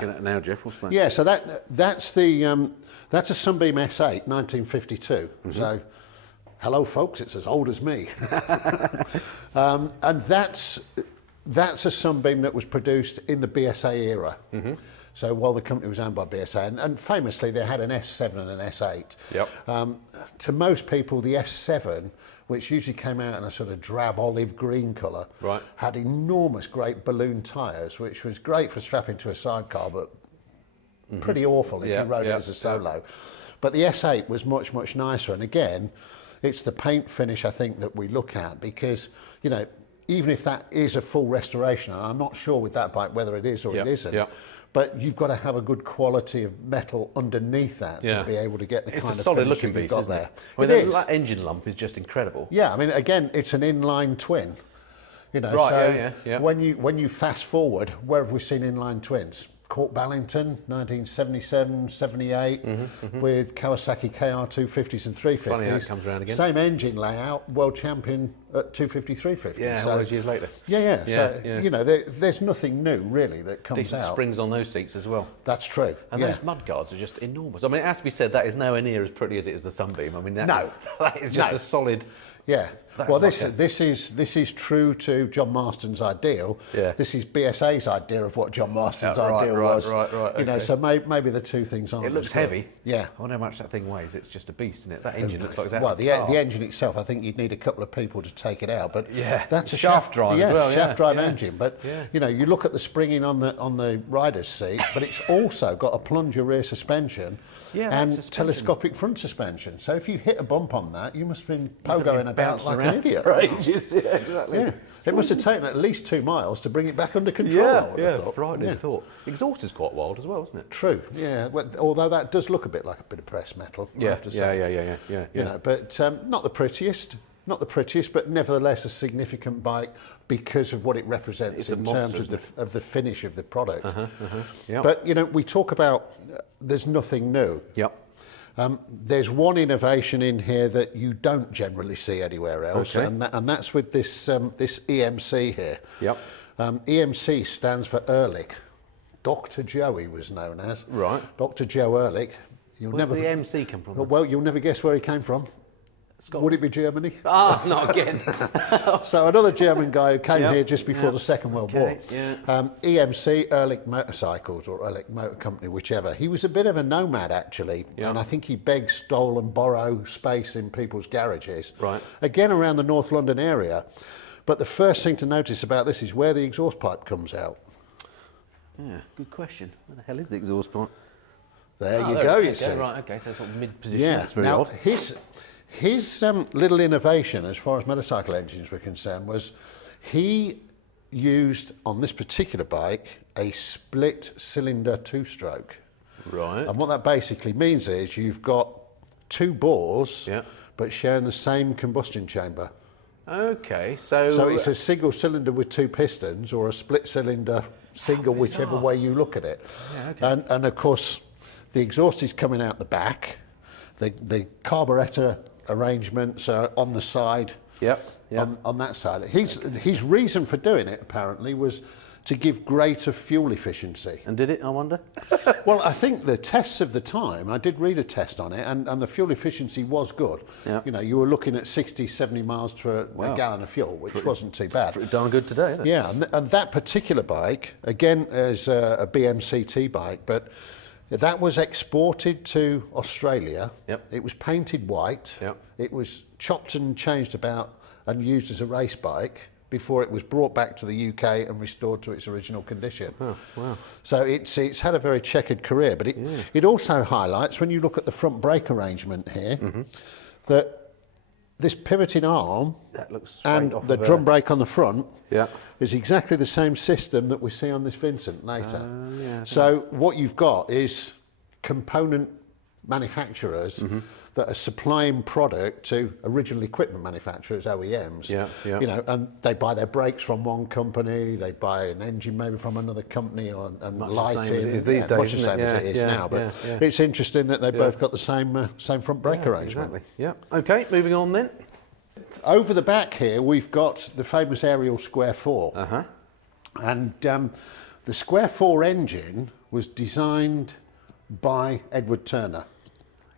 looking at now, Jeff. What's that? Yeah, so that's a Sunbeam S8, 1952. So, hello, folks. It's as old as me. And that's a Sunbeam that was produced in the BSA era. So while the company was owned by BSA, and famously they had an S7 and an S8. Yep. To most people, the S7, which usually came out in a sort of drab olive green colour, right, had enormous great balloon tyres, which was great for strapping to a sidecar, but pretty awful if you rode it as a solo. But the S8 was much, much nicer. And again, it's the paint finish, I think, that we look at, because, you know, even if that is a full restoration, and I'm not sure with that bike whether it is or it isn't, but you've got to have a good quality of metal underneath that to be able to get the kind of solid finish looking you've piece, got isn't there. it? I mean, that engine lump is just incredible. Yeah, I mean, again, it's an inline twin. You know, right, so when you fast forward, where have we seen inline twins? Court Ballington, 1977, 78, with Kawasaki KR250s and 350s. Funny how it comes around again. Same engine layout, world champion at 250, 350. Yeah, so, all those years later. So, you know, there's nothing new, really, that comes Decent out. springs on those seats as well. That's true. And those mudguards are just enormous. I mean, it has to be said, that is nowhere near as pretty as it is the Sunbeam. I mean, that is just a solid... Yeah. Well, this is true to John Marston's ideal. Yeah. This is BSA's idea of what John Marston's ideal was. Right. You know, so maybe the two things aren't. It looks heavy. Yeah. I wonder how much that thing weighs. It's just a beast, isn't it? That engine looks like it's out well, of the a car. engine itself, I think you'd need a couple of people to take it out. But that's a shaft drive as well. Shaft drive engine. But you know, you look at the springing on the rider's seat, but it's also got a plunger rear suspension. And telescopic front suspension. So if you hit a bump on that, you must have been pogoing about like an idiot. For ages. Yeah, exactly. Yeah. It must have taken at least 2 miles to bring it back under control. Frightening thought. Exhaust is quite wild as well, isn't it? True. Yeah. Well, although that does look a bit like a bit of pressed metal. I have to say. Yeah. You know, but not the prettiest. Not the prettiest, but nevertheless a significant bike because of what it represents in terms of the finish of the product. But you know, we talk about there's nothing new. There's one innovation in here that you don't generally see anywhere else, and that's with this this EMC here. EMC stands for Ehrlich. Dr. Joe he was known as. Right. Dr. Joe Ehrlich. Where does the MC come from? Well, you'll never guess where he came from. Scotland. Would it be Germany? Ah, not again. So another German guy who came here just before the Second World War. EMC, Ehrlich Motorcycles, or Ehrlich Motor Company, whichever. He was a bit of a nomad, actually, and I think he begged, stole and borrowed space in people's garages. Right. Again, around the North London area. But the first thing to notice about this is where the exhaust pipe comes out. Yeah, good question. Where the hell is the exhaust pipe? There you go, you see. Right, okay, so it's sort of mid-position. Yeah, that's very now, odd. His little innovation, as far as motorcycle engines were concerned, was he used, on this particular bike, a split-cylinder two-stroke. Right. And what that basically means is you've got two bores, but sharing the same combustion chamber. Okay, so... So it's a single cylinder with two pistons, or a split-cylinder single, whichever way you look at it. Yeah, okay. And of course, the exhaust is coming out the back. The carburettor arrangements are on the side, on that side. His reason for doing it, apparently, was to give greater fuel efficiency. And did it, I wonder? Well, I think the tests of the time, I did read a test on it, and the fuel efficiency was good. You know, you were looking at 60, 70 miles to a gallon of fuel, which wasn't too bad. Pretty darn good today, isn't it? Yeah, and that particular bike, again, is a BMCT bike, but that was exported to Australia. It was painted white. It was chopped and changed about and used as a race bike before it was brought back to the UK and restored to its original condition. Oh, wow. So it's had a very checkered career, but it also highlights, when you look at the front brake arrangement here, that this pivoting arm and the drum brake on the front is exactly the same system that we see on this Vincent later. So what you've got is component manufacturers that are supplying product to original equipment manufacturers, OEMs. You know, and they buy their brakes from one company, they buy an engine maybe from another company, and lighting. Is these days, much the same as it is now. But it's interesting that they both got the same front brake arrangement. Exactly. Okay, moving on then. Over the back here, we've got the famous Ariel Square 4. And the Square 4 engine was designed by Edward Turner.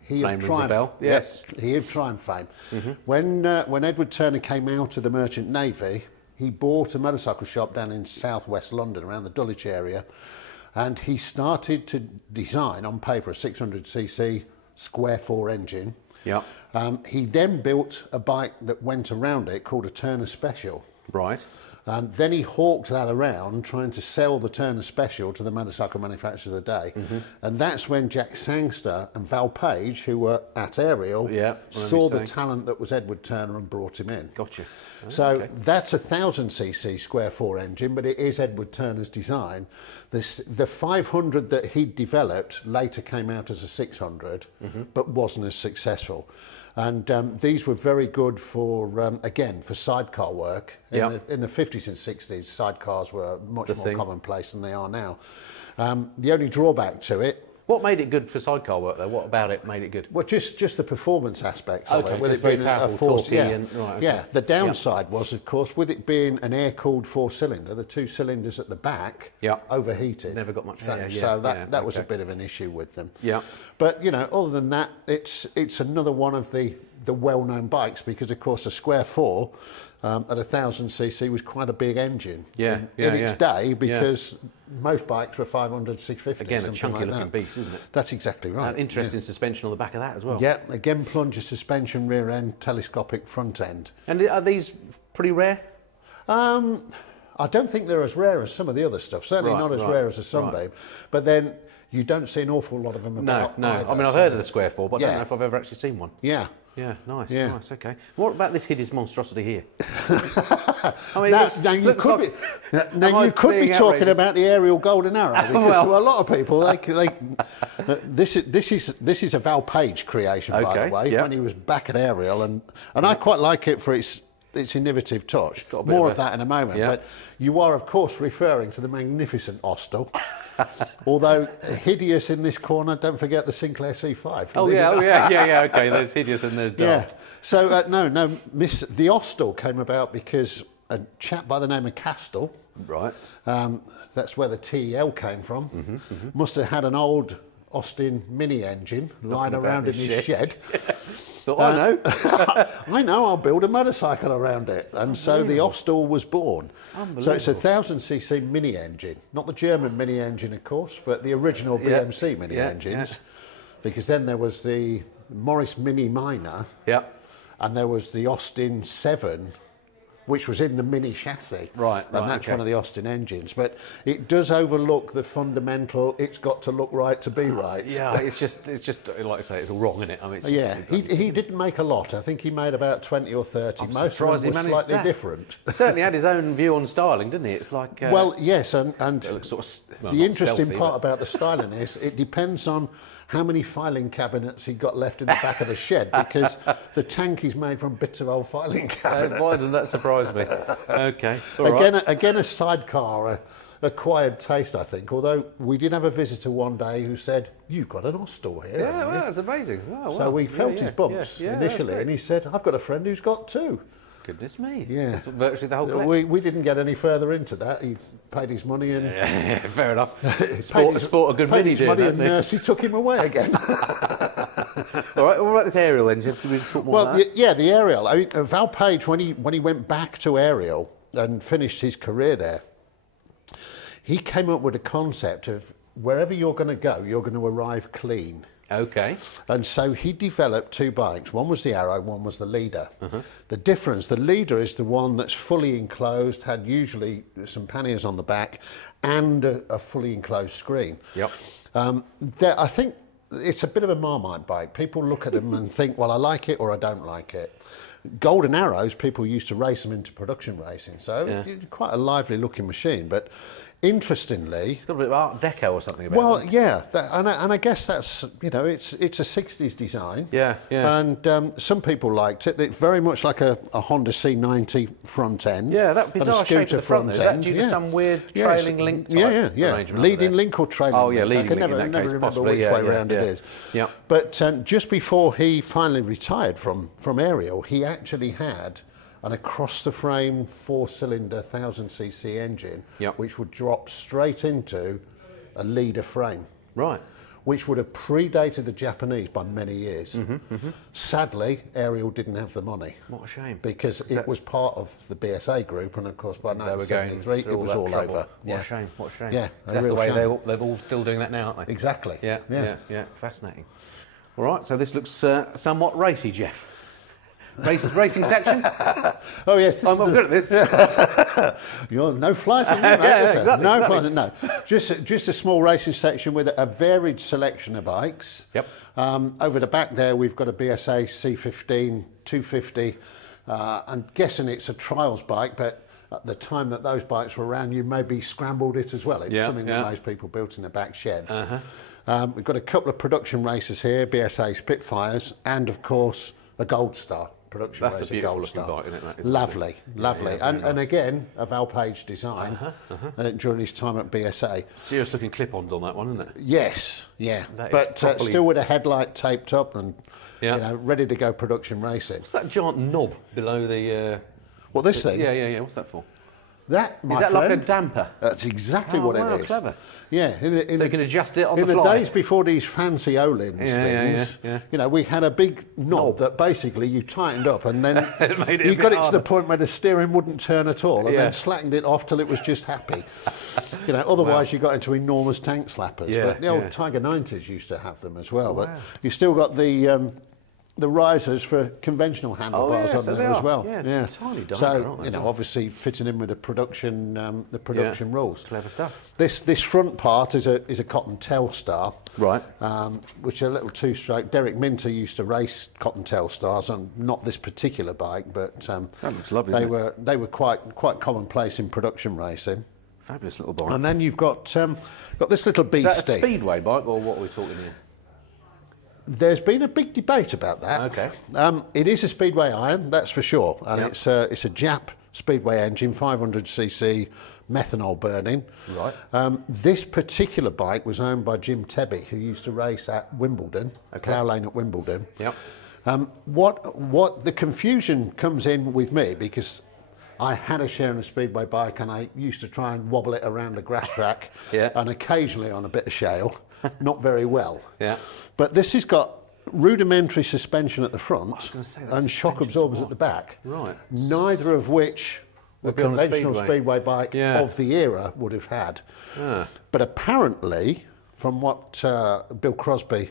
He Name rings a bell. Yes. He of Triumph fame. When Edward Turner came out of the Merchant Navy, he bought a motorcycle shop down in southwest London, around the Dulwich area, and he started to design on paper a 600cc square 4 engine. Yeah. He then built a bike that went around it called a Turner Special. Right. And then he hawked that around, trying to sell the Turner Special to the motorcycle manufacturers of the day. And that's when Jack Sangster and Val Page, who were at Ariel, saw the talent that was Edward Turner and brought him in. Gotcha. Oh, so that's a 1000cc square 4 engine, but it is Edward Turner's design. The 500 that he developed later came out as a 600, but wasn't as successful. And these were very good for, again, for sidecar work. In the 50s and 60s, sidecars were much more commonplace than they are now. The only drawback to it... What made it good for sidecar work, though? What about it made it good? Well, just the performance aspects of it. With it being a force, The downside was, of course, with it being an air-cooled 4-cylinder, the 2 cylinders at the back overheated. Never got much air. So that was a bit of an issue with them. Yeah. But, you know, other than that, it's another one of the well-known bikes, because, of course, a square 4 at 1000cc was quite a big engine in its day, because most bikes were 500, 650. Again, a chunky looking beast, isn't it? That's exactly right. And interesting suspension on the back of that as well. Yeah, again, plunger suspension, rear end, telescopic front end. And are these pretty rare? I don't think they're as rare as some of the other stuff. Certainly not as rare as a Sunbeam. But then you don't see an awful lot of them about. No. Either, I mean, I've heard of the square 4, but I don't know if I've ever actually seen one. Yeah. Yeah, nice, okay. What about this hideous monstrosity here? I mean, now you could be talking about the Ariel Golden Arrow, because to a lot of people, this is a Val Page creation, by the way, when he was back at Ariel, and I quite like it for its innovative touch. More of that in a moment. But you are, of course, referring to the magnificent Austell. Although hideous in this corner, don't forget the Sinclair C5. Okay, there's hideous and there's daft. So, the Austell came about because a chap by the name of Castell, that's where the TEL came from, must have had an old Austin mini engine lying around in his shed. I know. I know, I'll build a motorcycle around it. And so the Austell was born. So it's a 1000cc mini engine, not the German mini engine, of course, but the original BMC mini engines. Because then there was the Morris Mini Minor, and there was the Austin 7, which was in the mini chassis. And that's one of the Austin engines. But it does overlook the fundamental, it's got to look right to be right. Yeah, it's just like I say, it's all wrong, isn't it? I mean, it's just, he didn't make a lot. I think he made about 20 or 30. Most of them were slightly different. He certainly had his own view on styling, didn't he? It's like... well, yes, and sort of, the interesting part about the styling is it depends on how many filing cabinets he got left in the back of the shed, because the tank is made from bits of old filing cabinets. Why doesn't that surprise me? Okay. Again, a sidecar, acquired taste, I think. Although we did have a visitor one day who said, "You've got an Austell here." Yeah, well, that's amazing. Oh, so we felt his bumps initially, and he said, "I've got a friend who's got 2. Goodness me. Yeah. That's virtually the whole collection. We didn't get any further into that. He paid his money and... Yeah, fair enough. Sport a good mini, his money, and he took him away again. All right, what about this Ariel then? Should we talk more about that? Yeah, the Ariel. I mean, Val Page, when he went back to Ariel and finished his career there, he came up with a concept of wherever you're going to go, you're going to arrive clean. Okay. And so he developed 2 bikes. One was the Arrow, one was the Leader. The difference, the Leader is the one that's fully enclosed, had usually some panniers on the back, and a fully enclosed screen. I think it's a bit of a Marmite bike. People look at them and think, well, I like it or I don't like it. Golden Arrows, people used to race them into production racing, so quite a lively looking machine. But interestingly, it's got a bit of Art Deco or something about it. And I guess that's, you know, it's a 60s design. Yeah. And some people liked it. It's very much like a Honda C90 front end. Yeah, that bizarre shape of the front end. Is that due to some weird trailing link type arrangement? Leading link or trailing link. Oh yeah, leading link. I never remember which way round it is. Yeah. But just before he finally retired from Ariel, he actually had an across-the-frame 4-cylinder 1000cc engine, which would drop straight into a leader frame. Right. Which would have predated the Japanese by many years. Sadly, Ariel didn't have the money. What a shame. Because it was part of the BSA group, and of course by 1973 it was all over. What a shame, what a shame. Yeah, that's the way they're all still doing that now, aren't they? Exactly. Yeah, fascinating. All right, so this looks somewhat racy, Jeff. Racing section? Oh yes, I'm good at this. You're no flies on you, mate. Exactly, no flies, no. Just a small racing section with a varied selection of bikes. Yep. Over the back there, we've got a BSA C15 250. I'm guessing it's a trials bike, but at the time that those bikes were around, you maybe scrambled it as well. It's something that most people built in the back sheds. We've got a couple of production races here, BSA Spitfires, and of course a Gold Star. Production That's race, a beautiful Gold Star. bike, isn't it? That is lovely. nice. And again, a Valpage design during his time at BSA. Serious looking clip-ons on that one, isn't it? Yes, yeah. But still with a headlight taped up and you know, ready to go production racing. What's that giant knob below the... What, this thing? Yeah. What's that for? That, my friend, friend, like a damper? That's exactly what it is. Clever. Yeah. So you can adjust it on the fly? In the days before these fancy Öhlins things, you know, we had a big knob that basically you tightened up and then you got it to the point where the steering wouldn't turn at all and then slackened it off till it was just happy. You know, otherwise you got into enormous tank slappers. But the old Tiger 90s used to have them as well. But you still got the risers for conventional handlebars on there as well. Yeah. Tiny diameter, so you know, obviously fitting in with the production rules. Clever stuff. This front part is a Cotton Telstar, right? Which are a little two-stroke. Derek Minter used to race Cotton Telstars, and not this particular bike, but that looks lovely. They were quite commonplace in production racing. Fabulous little bike. And then you've got this little beastie. Is that a speedway bike, or what are we talking here? There's been a big debate about that. Okay. It is a Speedway iron, that's for sure, and it's a Jap Speedway engine, 500cc, methanol burning. Right. This particular bike was owned by Jim Tebby, who used to race at Wimbledon, Plough Lane at Wimbledon. Yep. What the confusion comes in with me, because I had a share in a Speedway bike and I used to try and wobble it around a grass track and occasionally on a bit of shale. Not very well. Yeah. But this has got rudimentary suspension at the front and shock absorbers at the back. Right. Neither of which the conventional speedway bike of the era would have had. But apparently, from what Bill Crosby,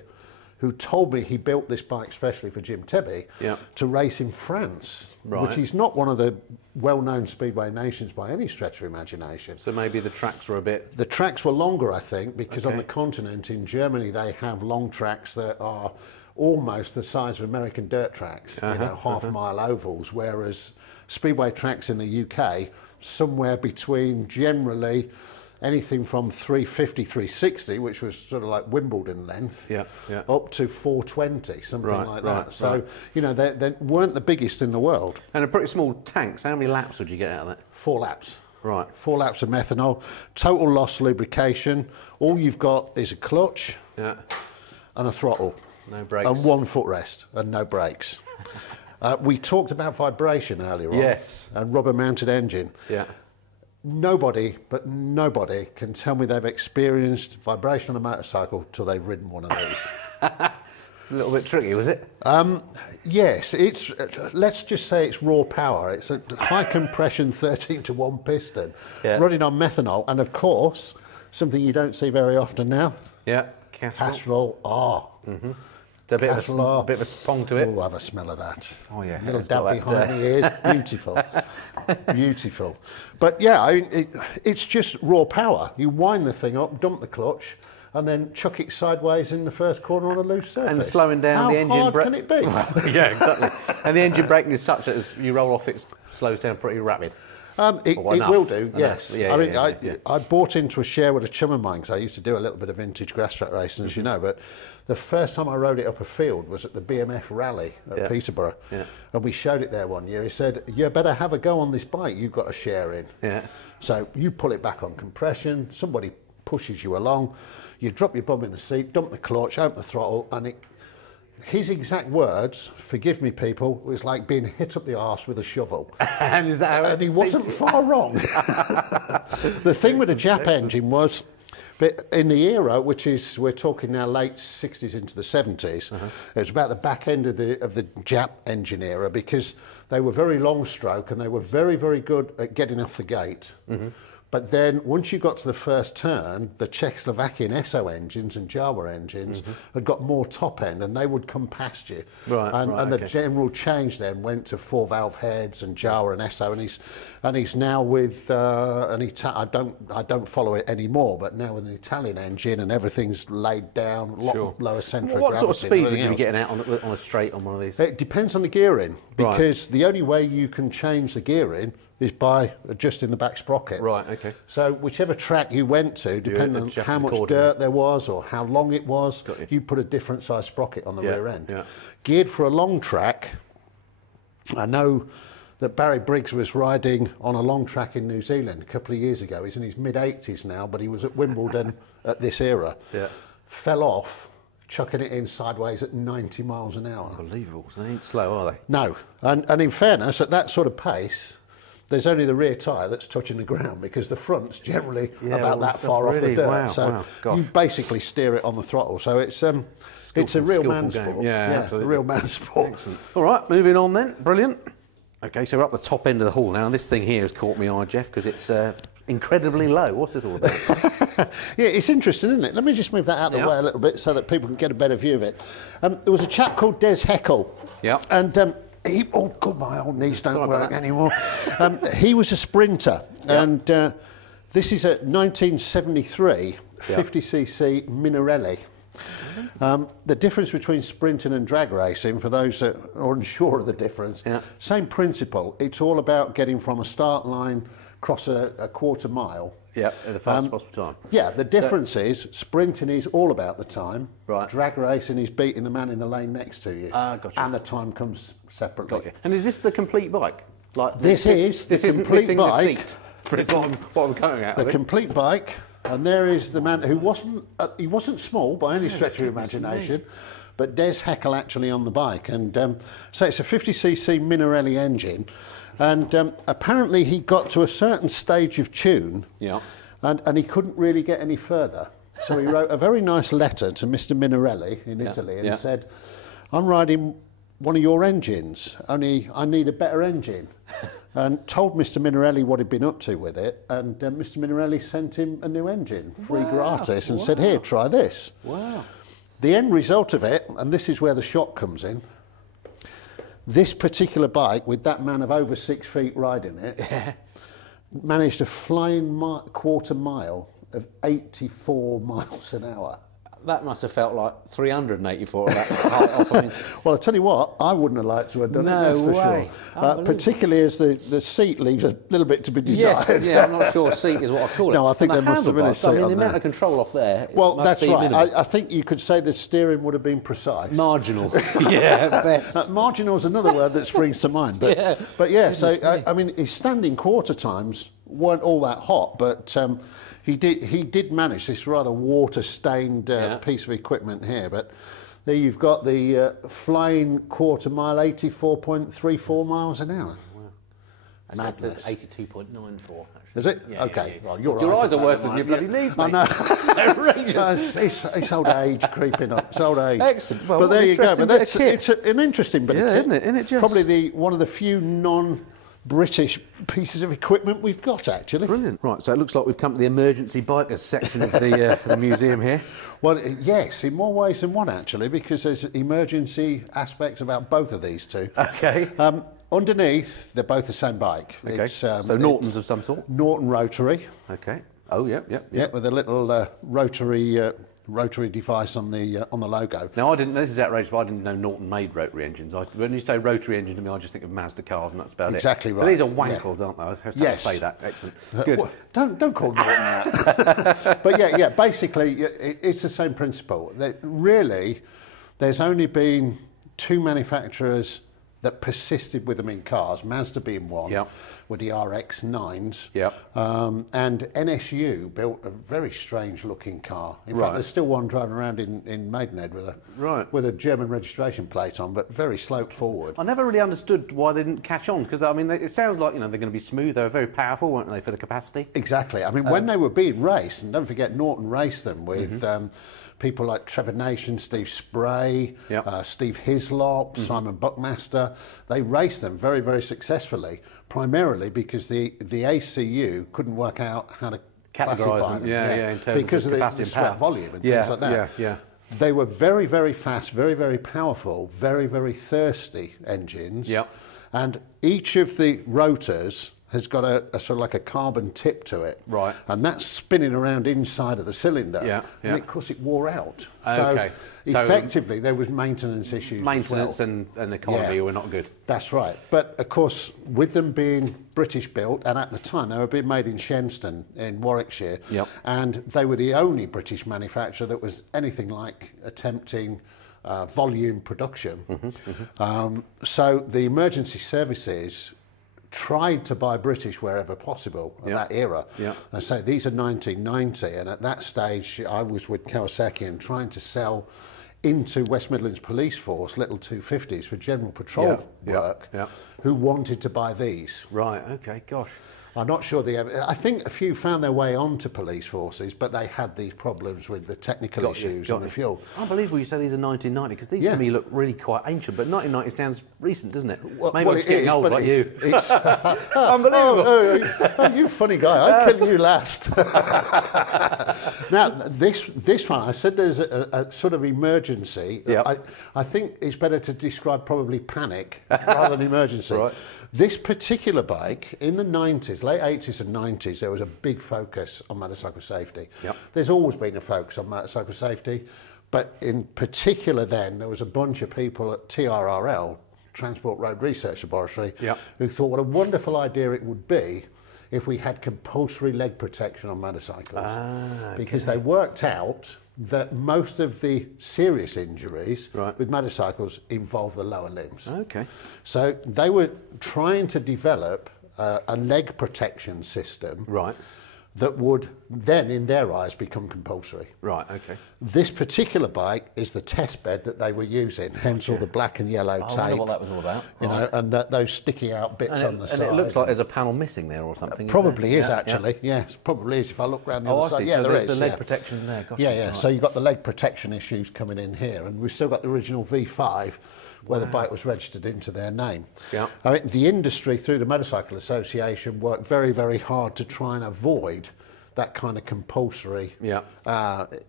who told me he built this bike especially for Jim Tebby to race in France, which is not one of the well-known speedway nations by any stretch of imagination. So maybe the tracks were a bit... The tracks were longer, I think, because on the continent in Germany they have long tracks that are almost the size of American dirt tracks, you know, half-mile ovals, whereas speedway tracks in the UK, somewhere between generally anything from 350, 360, which was sort of like Wimbledon length, up to 420, something like that. So, you know, they weren't the biggest in the world. And a pretty small tank, so how many laps would you get out of that? 4 laps. Right. 4 laps of methanol, total loss lubrication. All you've got is a clutch and a throttle. No brakes. And 1 footrest and no brakes. We talked about vibration earlier on. Yes. And rubber-mounted engine. Yeah. Nobody can tell me they've experienced vibration on a motorcycle till they've ridden one of these. It's a little bit tricky, was it? Yes, it's. Let's just say it's raw power. It's a high compression 13-to-1 piston running on methanol, and of course, something you don't see very often now. Yeah, Castrol R. It's a bit of a spong to it. Oh, have a smell of that. Oh yeah, little dab behind the ears. Beautiful, beautiful. But yeah, it's just raw power. You wind the thing up, dump the clutch, and then chuck it sideways in the first corner on a loose surface. And slowing down the engine brake. How hard can it be? Yeah, exactly. And the engine braking is such that as you roll off, it slows down pretty rapid. It will do, yes. I bought into a share with a chum of mine because I used to do a little bit of vintage grass track racing, as you know, but the first time I rode it up a field was at the BMF rally at Peterborough, and we showed it there one year. He said, you better have a go on this bike you've got a share in. So you pull it back on compression, somebody pushes you along, you drop your bum in the seat, dump the clutch, open the throttle, and his exact words, forgive me people, was like being hit up the arse with a shovel. And is that how he wasn't far wrong. The thing with the Jap engine was, But in the era, which is, we're talking now late 60s into the 70s, it was about the back end of the Jap engine era, because they were very long stroke and they were very, very good at getting off the gate. But then once you got to the first turn, the Czechoslovakian Esso engines and Jawa engines had got more top end, and they would come past you. And the general change then went to 4-valve heads and Jawa and Esso, and he's now with I don't follow it anymore, but now with an Italian engine, and everything's laid down, a lot lower centre of gravity. What sort of speed would you be getting out on a straight on one of these? It depends on the gearing, because the only way you can change the gearing is by adjusting the back sprocket. Right, okay. So whichever track you went to, depending on how much dirt there was or how long it was, you put a different size sprocket on the rear end. Geared for a long track, I know that Barry Briggs was riding on a long track in New Zealand a couple of years ago. He's in his mid-80s now, but he was at Wimbledon at this era. Fell off, chucking it in sideways at 90 miles an hour. Unbelievable. So they ain't slow, are they? No. And in fairness, at that sort of pace, there's only the rear tyre that's touching the ground, because the front's generally about that far off the dirt. So you basically steer it on the throttle. So it's a real man's sport. Yeah, a real man's sport. Excellent. All right, moving on then. Brilliant. Okay, so we're up the top end of the hall now, and this thing here has caught my eye, Jeff, because it's incredibly low. What's this all about? Yeah, it's interesting, isn't it? Let me just move that out of the way a little bit so that people can get a better view of it. There was a chap called Des Heckel. And oh God, my old knees don't work anymore. He was a sprinter, and this is a 1973 50cc Minarelli. The difference between sprinting and drag racing, for those that are unsure of the difference, same principle. It's all about getting from a start line across a quarter mile. At the fastest possible time. Yeah, the difference is sprinting is all about the time. Drag racing is beating the man in the lane next to you. And the time comes separately. And is this the complete bike? Like this is the complete bike. What I'm going at. The complete bike. And there is the man who wasn't small by any stretch of imagination, but Des Heckel actually on the bike. And so it's a 50cc Minarelli engine. And apparently he got to a certain stage of tune, and he couldn't really get any further. So he wrote a very nice letter to Mr. Minarelli in Italy and said, I'm riding one of your engines, only I need a better engine. And told Mr. Minarelli what he'd been up to with it, and Mr. Minarelli sent him a new engine, free gratis, and said, here, try this. The end result of it, and this is where the shock comes in, this particular bike, with that man of over 6 feet riding it, managed a flying quarter mile of 84 miles an hour. That must have felt like 384 of that. Well, I tell you what, I wouldn't have liked to have done it, that's for sure. Particularly as the seat leaves a little bit to be desired. Yes, I'm not sure seat is what I call it. No, I think there must have been a seat on there. The amount of control off there. Well, that's right. I think you could say the steering would have been precise. Marginal. Best. Marginal is another word that springs to mind. But yeah, so I mean, his standing quarter times weren't all that hot, but he did manage this rather water-stained piece of equipment here. But there you've got the flying quarter mile, 84.34 miles an hour. And that says 82.94. Is it? Yeah, okay. Well, your eyes are worse than your bloody knees, mate. I know. It's outrageous. It's old age creeping up. It's old age. Excellent. Well, but there you go. But it's an interesting bit of kit. Isn't it? Isn't it just? Probably one of the few non-British pieces of equipment we've got, actually. Brilliant. Right, so it looks like we've come to the emergency bikers section of the museum here. Well, yes, in more ways than one, actually, because there's emergency aspects about both of these two. Okay. Underneath, they're both the same bike. Okay. So Nortons of some sort? Norton rotary. Okay. Oh, yeah. With a little rotary device on the logo. Now, this is outrageous, but I didn't know Norton made rotary engines. When you say rotary engine to me, I just think of Mazda cars, and that's about exactly it. Right. So these are wankles, aren't they? I have to say that. Excellent. Good. Well, don't call Norton that. But basically, it's the same principle. Really, there's only been 2 manufacturers that persisted with them in cars, Mazda being one, Yep. with the RX-9s. Yep. And NSU built a very strange looking car. In fact, there's still one driving around in Maidenhead with a German registration plate on, but very sloped forward. I never really understood why they didn't catch on, because I mean, it sounds like, you know, they're going to be smooth. They were very powerful, weren't they, for the capacity? Exactly. I mean, when they were being raced, and don't forget Norton raced them with people like Trevor Nation, Steve Spray, Steve Hislop, Simon Buckmaster. They raced them very, very successfully, primarily because the ACU couldn't work out how to classify them. In terms because of the sweat volume and things like that. They were very, very fast, very, very powerful, very, very thirsty engines. And each of the rotors has got a sort of like a carbon tip to it. Right. And that's spinning around inside of the cylinder. And of course it wore out. So effectively there was maintenance issues Maintenance as well. and economy were not good. That's right. But of course, with them being British built, and at the time they were being made in Shenstone in Warwickshire, and they were the only British manufacturer that was anything like attempting volume production. So the emergency services tried to buy British wherever possible at that era. I say these are 1990, and at that stage I was with Kawasaki and trying to sell into West Midlands Police Force little 250s for general patrol work who wanted to buy these. Right, okay, gosh. I'm not sure I think a few found their way onto police forces, but they had these problems with the technical issues and the fuel. Unbelievable you say these are 1990, because these to me look really quite ancient, but 1990 sounds recent, doesn't it? Well, Maybe I'm just getting old like you. It's Unbelievable. Oh, you funny guy. I'm killing you last. Now, this one, I said there's a sort of emergency. I think it's better to describe probably panic rather than emergency. This particular bike, in the 90s, late 80s and 90s, there was a big focus on motorcycle safety. There's always been a focus on motorcycle safety, but in particular then, there was a bunch of people at TRRL, Transport Road Research Laboratory, who thought what a wonderful idea it would be if we had compulsory leg protection on motorcycles. Because they worked out that most of the serious injuries with motorcycles involve the lower limbs. So they were trying to develop a leg protection system that would then, in their eyes, become compulsory. This particular bike is the test bed that they were using, hence all the black and yellow tape. I wonder what that was all about. You know, and those sticky out bits on the side. And it looks like there's a panel missing there or something. Probably is actually. Yes, probably is. If I look around the other side, so there is. The leg protection there. Gotcha. So you've got the leg protection issues coming in here, and we've still got the original V5. Where the bike was registered into their name. I mean, the industry, through the Motorcycle Association, worked very, very hard to try and avoid that kind of compulsory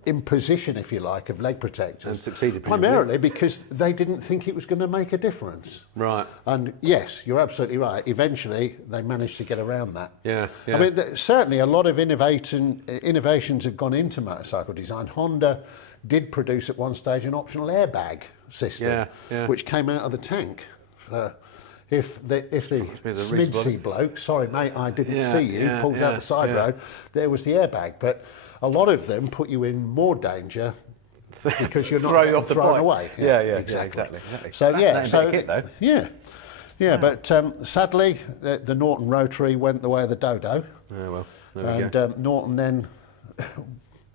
imposition, if you like, of leg protectors. And succeeded. Primarily because they didn't think it was going to make a difference. And yes, you're absolutely right. Eventually, they managed to get around that. I mean, certainly a lot of innovations have gone into motorcycle design. Honda did produce at one stage an optional airbag system, which came out of the tank. If the Smidsy bloke, sorry mate, I didn't see you, pulls out the side road, there was the airbag. But a lot of them put you in more danger because you're not thrown away. Exactly. So but sadly the Norton Rotary went the way of the dodo. Norton then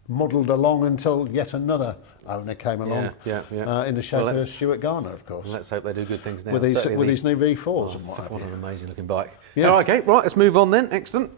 muddled along until yet another owner came along in the shape of Stuart Garner, of course. Let's hope they do good things now. With these new V4s and what have you. What an amazing looking bike. Okay, right, let's move on then. Excellent.